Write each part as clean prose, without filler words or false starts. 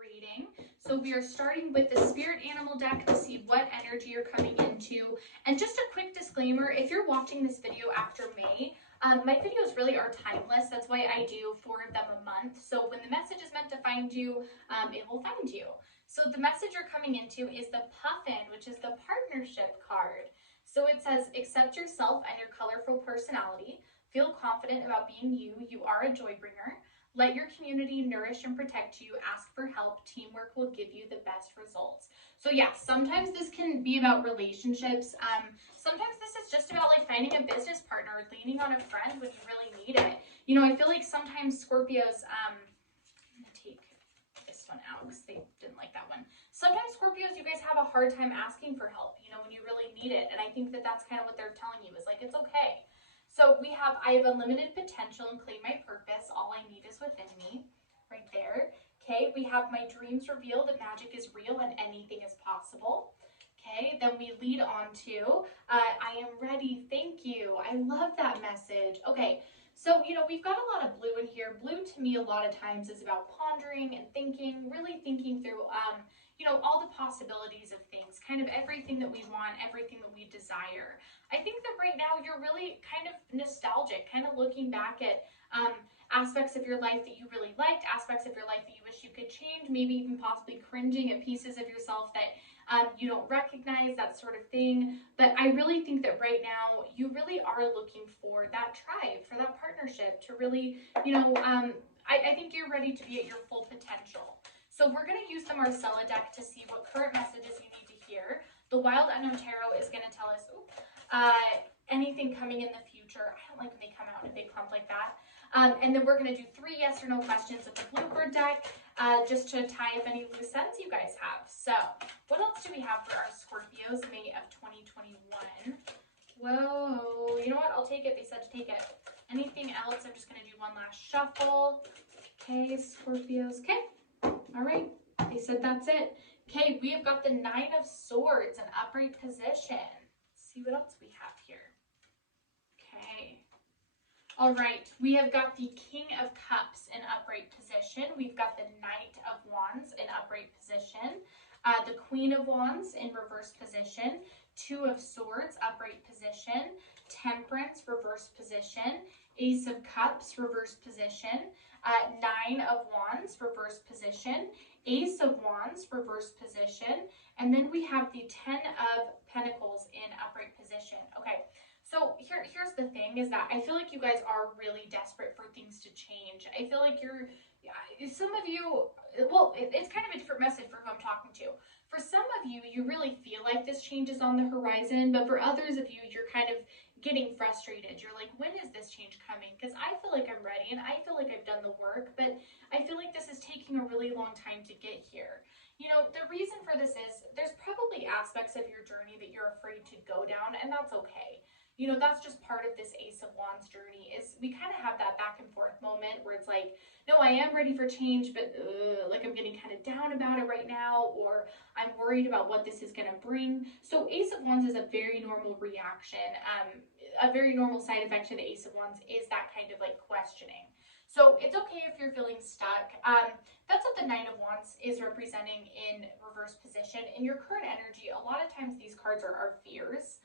reading. So we are starting with the spirit animal deck to see what energy you're coming into. And just a quick disclaimer, if you're watching this video after May, my videos really are timeless. That's why I do 4 of them a month. So when the message is meant to find you, it will find you. So the message you're coming into is the Puffin, which is the partnership card. So it says, accept yourself and your colorful personality. Feel confident about being you. You are a joy bringer. Let your community nourish and protect you. Ask for help. Teamwork will give you the best results. So yeah, sometimes this can be about relationships. Sometimes this is just about like finding a business partner, leaning on a friend when you really need it. You know, I feel like sometimes Scorpios, I'm gonna take this one out because they didn't like that one. Sometimes Scorpios, you guys have a hard time asking for help, you know, when you really need it. And I think that that's kind of what they're telling you is like, it's okay. So we have, I have unlimited potential and claim my purpose. All I need is within me, right there. Okay, we have my dreams reveal that magic is real and anything is possible. Okay, then we lead on to, I am ready, thank you. I love that message. Okay, so, you know, we've got a lot of blue in here. Blue to me a lot of times is about pondering and thinking, really thinking through, you know, all the possibilities of things, kind of everything that we want, everything that we desire. I think that right now you're really kind of nostalgic, kind of looking back at aspects of your life that you really liked, aspects of your life that you wish you could change, maybe even possibly cringing at pieces of yourself that you don't recognize, that sort of thing. But I really think that right now you really are looking for that tribe, for that partnership to really, you know, I think you're ready to be at your full potential. So we're going to use the Marcella deck to see what current messages you need to hear. The Wild Unknown Tarot is going to tell us anything coming in the future. I don't like when they come out in a big clump like that. And then we're going to do 3 yes or no questions with the Bluebird deck just to tie up any loose ends you guys have. So what else do we have for our Scorpios May of 2021? Whoa, you know what? I'll take it. They said to take it. Anything else? I'm just going to do one last shuffle. Okay, Scorpios. Okay. All right, they said that's it. Okay, we have got the 9 of Swords in upright position. Let's see what else we have here. Okay. All right, we have got the King of Cups in upright position. We've got the Knight of Wands in upright position. The Queen of Wands in reverse position. 2 of Swords, upright position. Temperance, reverse position. Ace of Cups, reverse position. 9 of Wands, reverse position. Ace of Wands, reverse position. And then we have the 10 of Pentacles in upright position. Okay, so here's the thing is that I feel like you guys are really desperate for things to change. I feel like some of you, well, it's kind of a different message for who I'm talking to. For some of you, you really feel like this change is on the horizon, but for others of you, you're kind of getting frustrated. You're like, when is this change coming? Because I feel like I'm ready and I feel like I've done the work, but I feel like this is taking a really long time to get here. You know, the reason for this is there's probably aspects of your journey that you're afraid to go down, and that's okay. You know, that's just part of this Ace of Wands journey is we kind of have that back and forth moment where it's like, no, I am ready for change, but like I'm getting kind of down about it right now, or I'm worried about what this is going to bring. So Ace of Wands is a very normal reaction. A very normal side effect to the Ace of Wands is that kind of like questioning. So it's okay if you're feeling stuck. That's what the 9 of Wands is representing in reverse position. In your current energy, a lot of times these cards are fears.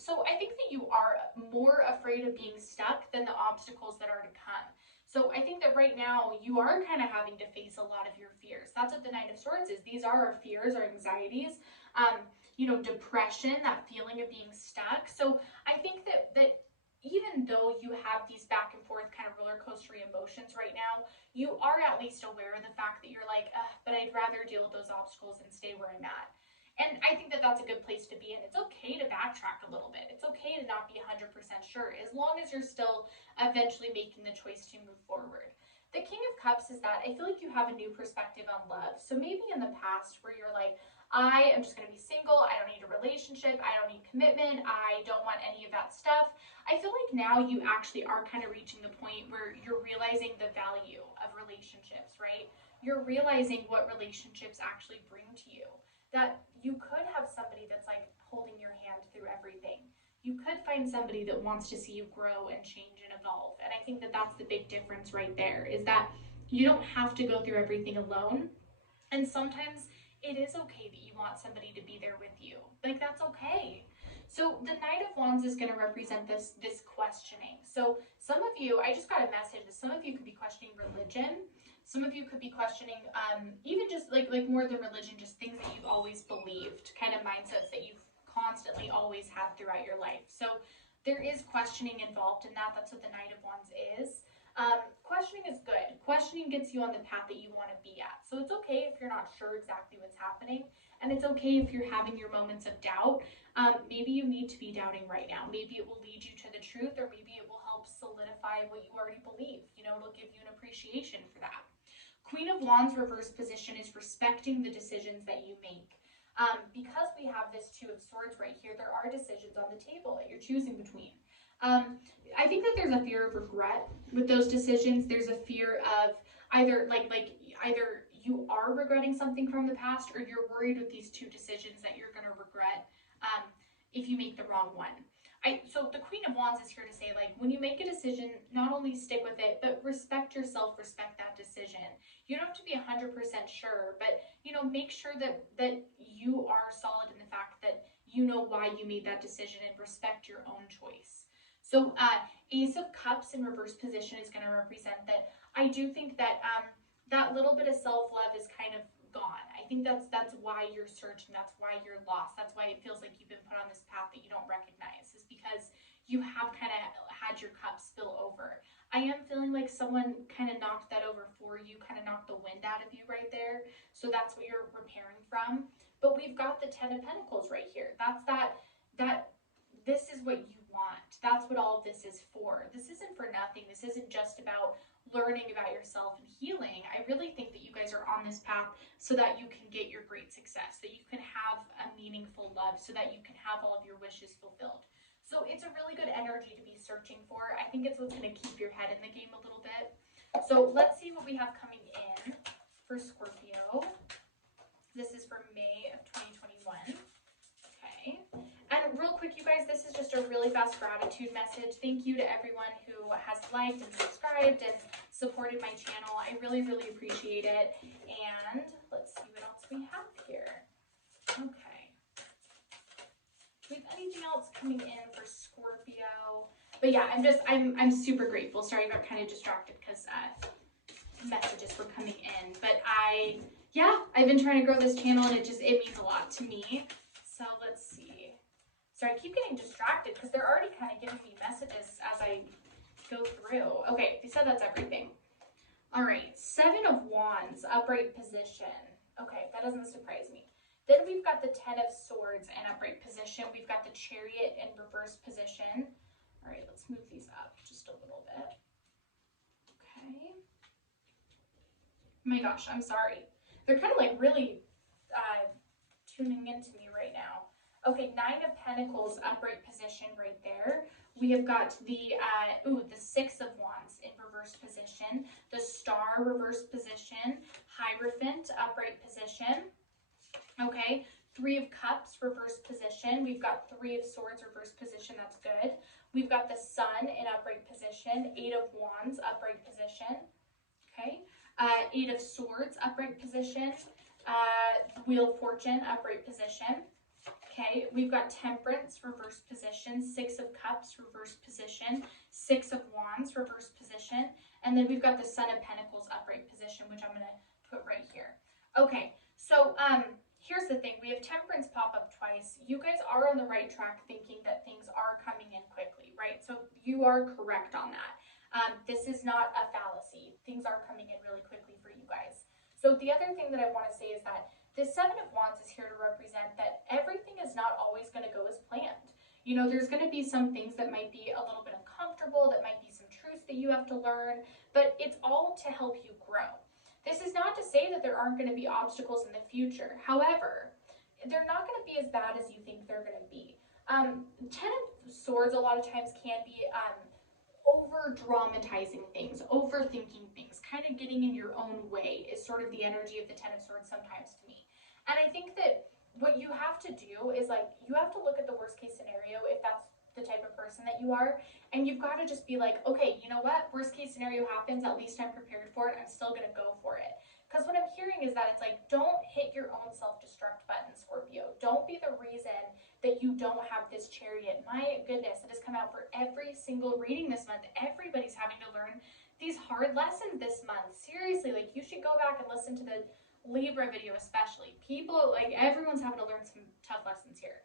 So I think that you are more afraid of being stuck than the obstacles that are to come. So I think that right now you are kind of having to face a lot of your fears. That's what the 9 of Swords is. These are our fears, our anxieties, you know, depression, that feeling of being stuck. So I think that even though you have these back and forth kind of roller coaster emotions right now, you are at least aware of the fact that you're like, but I'd rather deal with those obstacles and stay where I'm at. And I think that that's a good place to be in. It's okay to backtrack a little bit. It's okay to not be 100% sure, as long as you're still eventually making the choice to move forward. The King of Cups is that I feel like you have a new perspective on love. So maybe in the past where you're like, I am just going to be single. I don't need a relationship. I don't need commitment. I don't want any of that stuff. I feel like now you actually are kind of reaching the point where you're realizing the value of relationships, right? You're realizing what relationships actually bring to you. That you could have somebody that's like holding your hand through everything. You could find somebody that wants to see you grow and change and evolve. And I think that that's the big difference right there, is that you don't have to go through everything alone. And sometimes it is okay that you want somebody to be there with you. Like, that's okay. So the Knight of Wands is going to represent this questioning. So some of you, I just got a message that some of you could be questioning religion. Some of you could be questioning even just like more than religion, just things that you've always believed, kind of mindsets that you've constantly always had throughout your life. So there is questioning involved in that. That's what the Knight of Wands is. Questioning is good. Questioning gets you on the path that you want to be at. So it's okay if you're not sure exactly what's happening. And it's okay if you're having your moments of doubt. Maybe you need to be doubting right now. Maybe it will lead you to the truth, or maybe it will help solidify what you already believe. You know, it'll give you an appreciation for that. Queen of Wands reverse position is respecting the decisions that you make. Because we have this Two of Swords right here, there are decisions on the table that you're choosing between. I think that there's a fear of regret with those decisions. There's a fear of either either you are regretting something from the past, or you're worried with these two decisions that you're going to regret if you make the wrong one. So the Queen of Wands is here to say, like, when you make a decision, not only stick with it, but respect yourself, respect that decision. You don't have to be 100% sure, but, you know, make sure that you are solid in the fact that you know why you made that decision, and respect your own choice. So Ace of Cups in reverse position is going to represent that I do think that that little bit of self-love is kind of gone. I think that's why you're searching, that's why you're lost, that's why it feels like you've been put on this path that you don't recognize, is because you have kind of had your cup spill over. I am feeling like someone kind of knocked that over for you, kind of knocked the wind out of you right there. So that's what you're repairing from. But we've got the Ten of Pentacles right here. That's that this is what you want. That's what all of this is for. This isn't for nothing. This isn't just about learning about yourself and healing. I really think that you guys are on this path so that you can get your great success, that you can have a meaningful love, so that you can have all of your wishes fulfilled. So it's a really good energy to be searching for. I think it's what's going to keep your head in the game a little bit. So let's see what we have coming in for Scorpio. This is for May of 2021. Okay. And real quick, you guys, this is just a really fast gratitude message. Thank you to everyone who has liked and subscribed and supported my channel. I really, really appreciate it. And let's see what else we have here. Okay. Do we have anything else coming in for Scorpio? But yeah, I'm super grateful. Sorry, I got kind of distracted because messages were coming in. But I've been trying to grow this channel, and it means a lot to me. So let's see. Sorry, I keep getting distracted because they're already kind of giving me messages as I go through. Okay, they said that's everything. All right, Seven of Wands, upright position. Okay, that doesn't surprise me. Then we've got the Ten of Swords in upright position. We've got the Chariot in reverse position. All right, let's move these up just a little bit. Okay. Oh my gosh, I'm sorry. They're kind of like really tuning into me right now. Okay, Nine of Pentacles, upright position right there. We have got the Six of Wands in reverse position, the Star reverse position, Hierophant upright position. Okay, Three of Cups reverse position. We've got Three of Swords reverse position. That's good. We've got the Sun in upright position, Eight of Wands upright position. Okay, Eight of Swords upright position, Wheel of Fortune upright position. Okay, we've got Temperance reverse position, Six of Cups reverse position, Six of Wands reverse position, and then we've got the Son of Pentacles upright position, which I'm going to put right here. Okay, so here's the thing. We have Temperance pop up twice. You guys are on the right track thinking that things are coming in quickly, right? So you are correct on that. This is not a fallacy. Things are coming in really quickly for you guys. So the other thing that I want to say is that this Seven of Wands is here to represent that everything is not always going to go as planned. You know, there's going to be some things that might be a little bit uncomfortable, that might be some truths that you have to learn, but it's all to help you grow. This is not to say that there aren't going to be obstacles in the future. However, they're not going to be as bad as you think they're going to be. Ten of Swords a lot of times can be over-dramatizing things, overthinking things, kind of getting in your own way is sort of the energy of the Ten of Swords sometimes to me. And I think that what you have to do is, like, you have to look at the worst case scenario if that's the type of person that you are, and you've got to just be like, okay, you know what, worst case scenario happens, at least I'm prepared for it, I'm still going to go for it. Because Because what I'm hearing is that it's like, don't hit your own self-destruct button, Scorpio. Don't be the reason that you don't have this Chariot. My goodness, it has come out for every single reading this month. Everybody's having to learn these hard lessons this month. Seriously, like you should go back and listen to the Libra video especially. People, like everyone's having to learn some tough lessons here.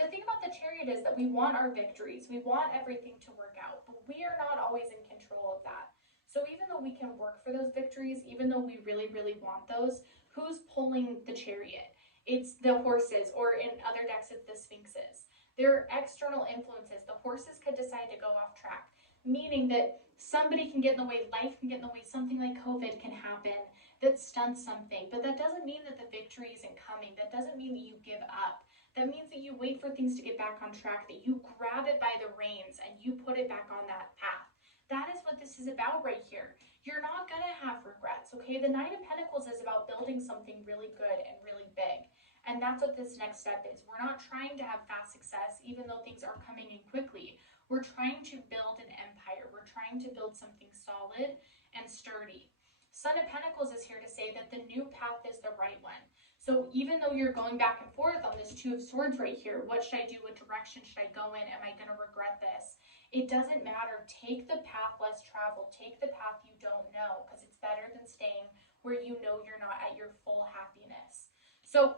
The thing about the Chariot is that we want our victories. We want everything to work out, but we are not always in control of that. So even though we can work for those victories, even though we really, really want those, who's pulling the Chariot? It's the horses, or in other decks, it's the Sphinxes. There are external influences. The horses could decide to go off track, meaning that somebody can get in the way, life can get in the way, something like COVID can happen that stunts something. But that doesn't mean that the victory isn't coming. That doesn't mean that you give up. That means that you wait for things to get back on track, that you grab it by the reins and you put it back on that path. That is what this is about right here. You're not going to have regrets, okay? The Nine of Pentacles is about building something really good and really big. And that's what this next step is. We're not trying to have fast success, even though things are coming in quickly. We're trying to build an empire. We're trying to build something solid and sturdy. Son of Pentacles is here to say that the new path is the right one. So even though you're going back and forth on this Two of Swords right here, what should I do? What direction should I go in? Am I going to regret this? It doesn't matter. Take the path less traveled. Take the path you don't know, because it's better than staying where you know you're not at your full happiness. So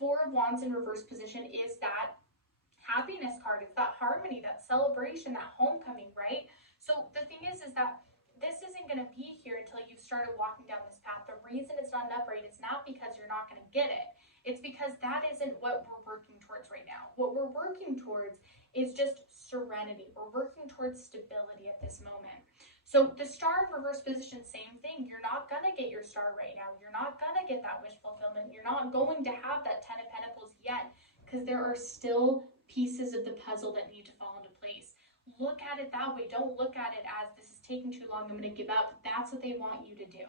Four of Wands in reverse position is that happiness card. It's that harmony, that celebration, that homecoming, right? So the thing is that this isn't going to be here until you've started walking down this path. The reason it's not an upright is not because you're not going to get it. It's because that isn't what we're working towards right now. What we're working towards is just serenity. We're working towards stability at this moment. So the Star in reverse position, same thing. You're not going to get your star right now. You're not going to get that wish fulfillment. You're not going to have that Ten of Pentacles yet, because there are still pieces of the puzzle that need to fall into place. Look at it that way. Don't look at it as this is taking too long, I'm going to give up. That's what they want you to do.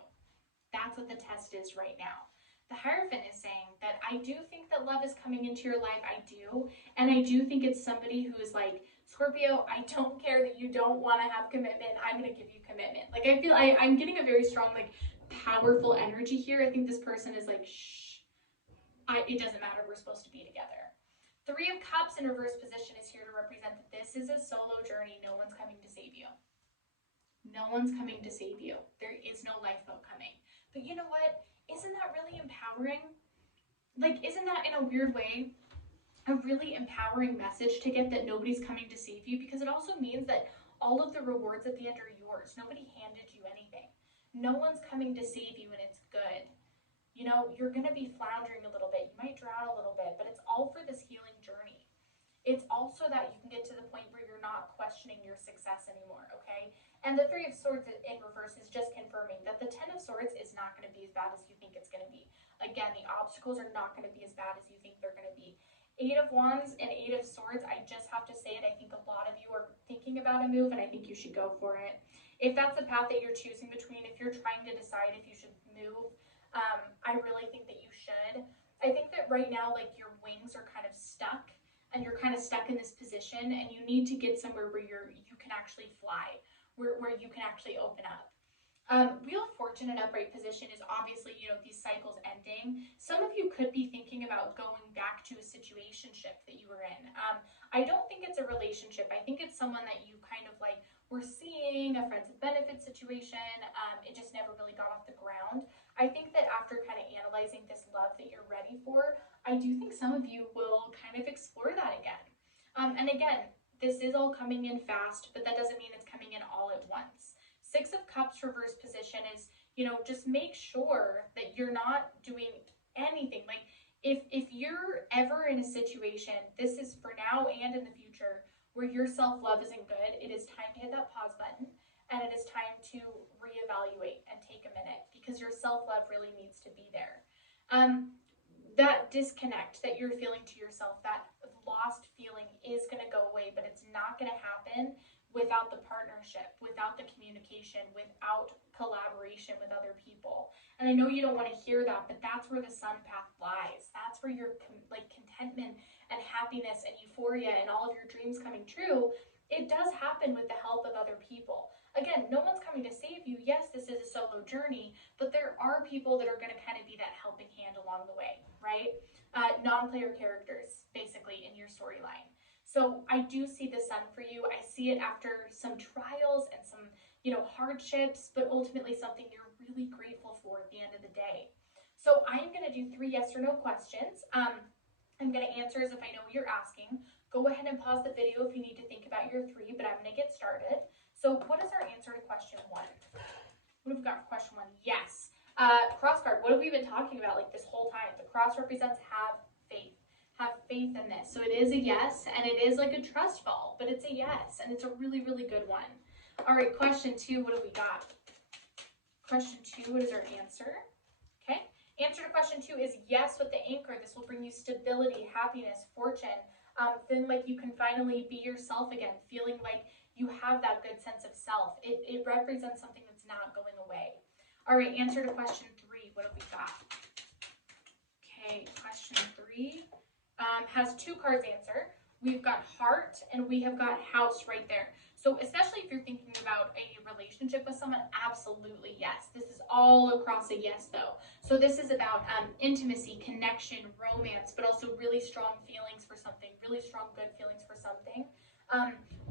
That's what the test is right now. The Hierophant is saying that I do think that love is coming into your life. I do. And I do think it's somebody who is like, Scorpio, I don't care that you don't want to have commitment. I'm going to give you commitment. Like, I feel I'm getting a very strong, like, powerful energy here. I think this person is like, shh, it doesn't matter. We're supposed to be together. Three of Cups in reverse position is here to represent that this is a solo journey. No one's coming to save you. No one's coming to save you. There is no lifeboat coming. But you know what? Isn't that really empowering? Like, isn't that in a weird way a really empowering message to get, that nobody's coming to save you? Because it also means that all of the rewards at the end are yours. Nobody handed you anything. No one's coming to save you, and it's good. You know, you're going to be floundering a little bit. You might drown a little bit, but it's all for this healing journey. It's also that you can get to the point where you're not questioning your success anymore, okay? And the Three of Swords in reverse is just confirming that the Ten of Swords is not going to be as bad as you think it's going to be. Again, the obstacles are not going to be as bad as you think they're going to be. Eight of Wands and Eight of Swords, I just have to say it. I think a lot of you are thinking about a move, and I think you should go for it. If that's the path that you're choosing between, if you're trying to decide if you should move, I really think that you should. I think that right now, like, your wings are kind of stuck, and you're kind of stuck in this position, and you need to get somewhere where you can actually fly, where you can actually open up. Wheel of Fortune in upright position is obviously, you know, these cycles ending. Some of you could be thinking about going back to a situationship that you were in. I don't think it's a relationship. I think it's someone that you kind of like were seeing, a friends with benefits situation. It just never really got off the ground. I think that after kind of analyzing this love that you're ready for, I do think some of you will kind of explore that again. And again, this is all coming in fast, but that doesn't mean it's coming in all at once. Six of Cups reverse position is, you know, just make sure that you're not doing anything. Like, if you're ever in a situation, this is for now and in the future, where your self-love isn't good, it is time to hit that pause button, and it is time to reevaluate and take a minute, because your self-love really needs to be there. That disconnect that you're feeling to yourself, that lost feeling, is going to go away, but it's not going to happen without the partnership, without the communication, without collaboration with other people. And I know you don't want to hear that, but that's where the sun path lies. That's where your contentment and happiness and euphoria and all of your dreams coming true, it does happen with the help of other people. again, no one's coming to save you. Yes, this is a solo journey, but there are people that are going to kind of be that helping hand along the way, right? Non-player characters, basically, in your storyline. So I do see the sun for you. I see it after some trials and some, hardships, but ultimately something you're really grateful for at the end of the day. So I'm going to do 3 yes or no questions. I'm going to answer as if I know what you're asking. Go ahead and pause the video if you need to think about your 3, but I'm going to get started. So what is our answer to question 1? What have we got for question 1? Yes. Cross card, what have we been talking about like this whole time? The cross represents have faith. Have faith in this. So it is a yes, and it is like a trust fall, but it's a yes, and it's a really, really good one. All right, question 2, what have we got? Question 2, what is our answer? Okay, answer to question 2 is yes with the anchor. This will bring you stability, happiness, fortune, feeling like you can finally be yourself again, feeling like you have that good sense of self. It represents something that's not going away. All right, answer to question 3, what have we got? Okay, question 3 has 2 cards answer. We've got heart and we have got house right there. So especially if you're thinking about a relationship with someone, absolutely yes. This is all across a yes though. So this is about intimacy, connection, romance, but also really strong feelings for something, really strong good feelings for something,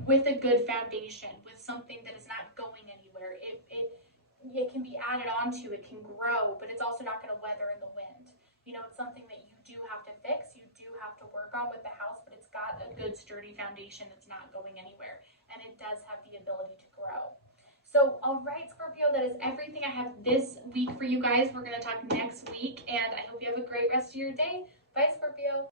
with a good foundation, with something that is not going anywhere. It can be added onto, it can grow, but it's also not going to weather in the wind. It's something that you do have to fix, you do have to work on with the house, but it's got a good sturdy foundation that's not going anywhere, and it does have the ability to grow. So, all right, Scorpio, that is everything I have this week for you guys. We're going to talk next week, and I hope you have a great rest of your day. Bye, Scorpio.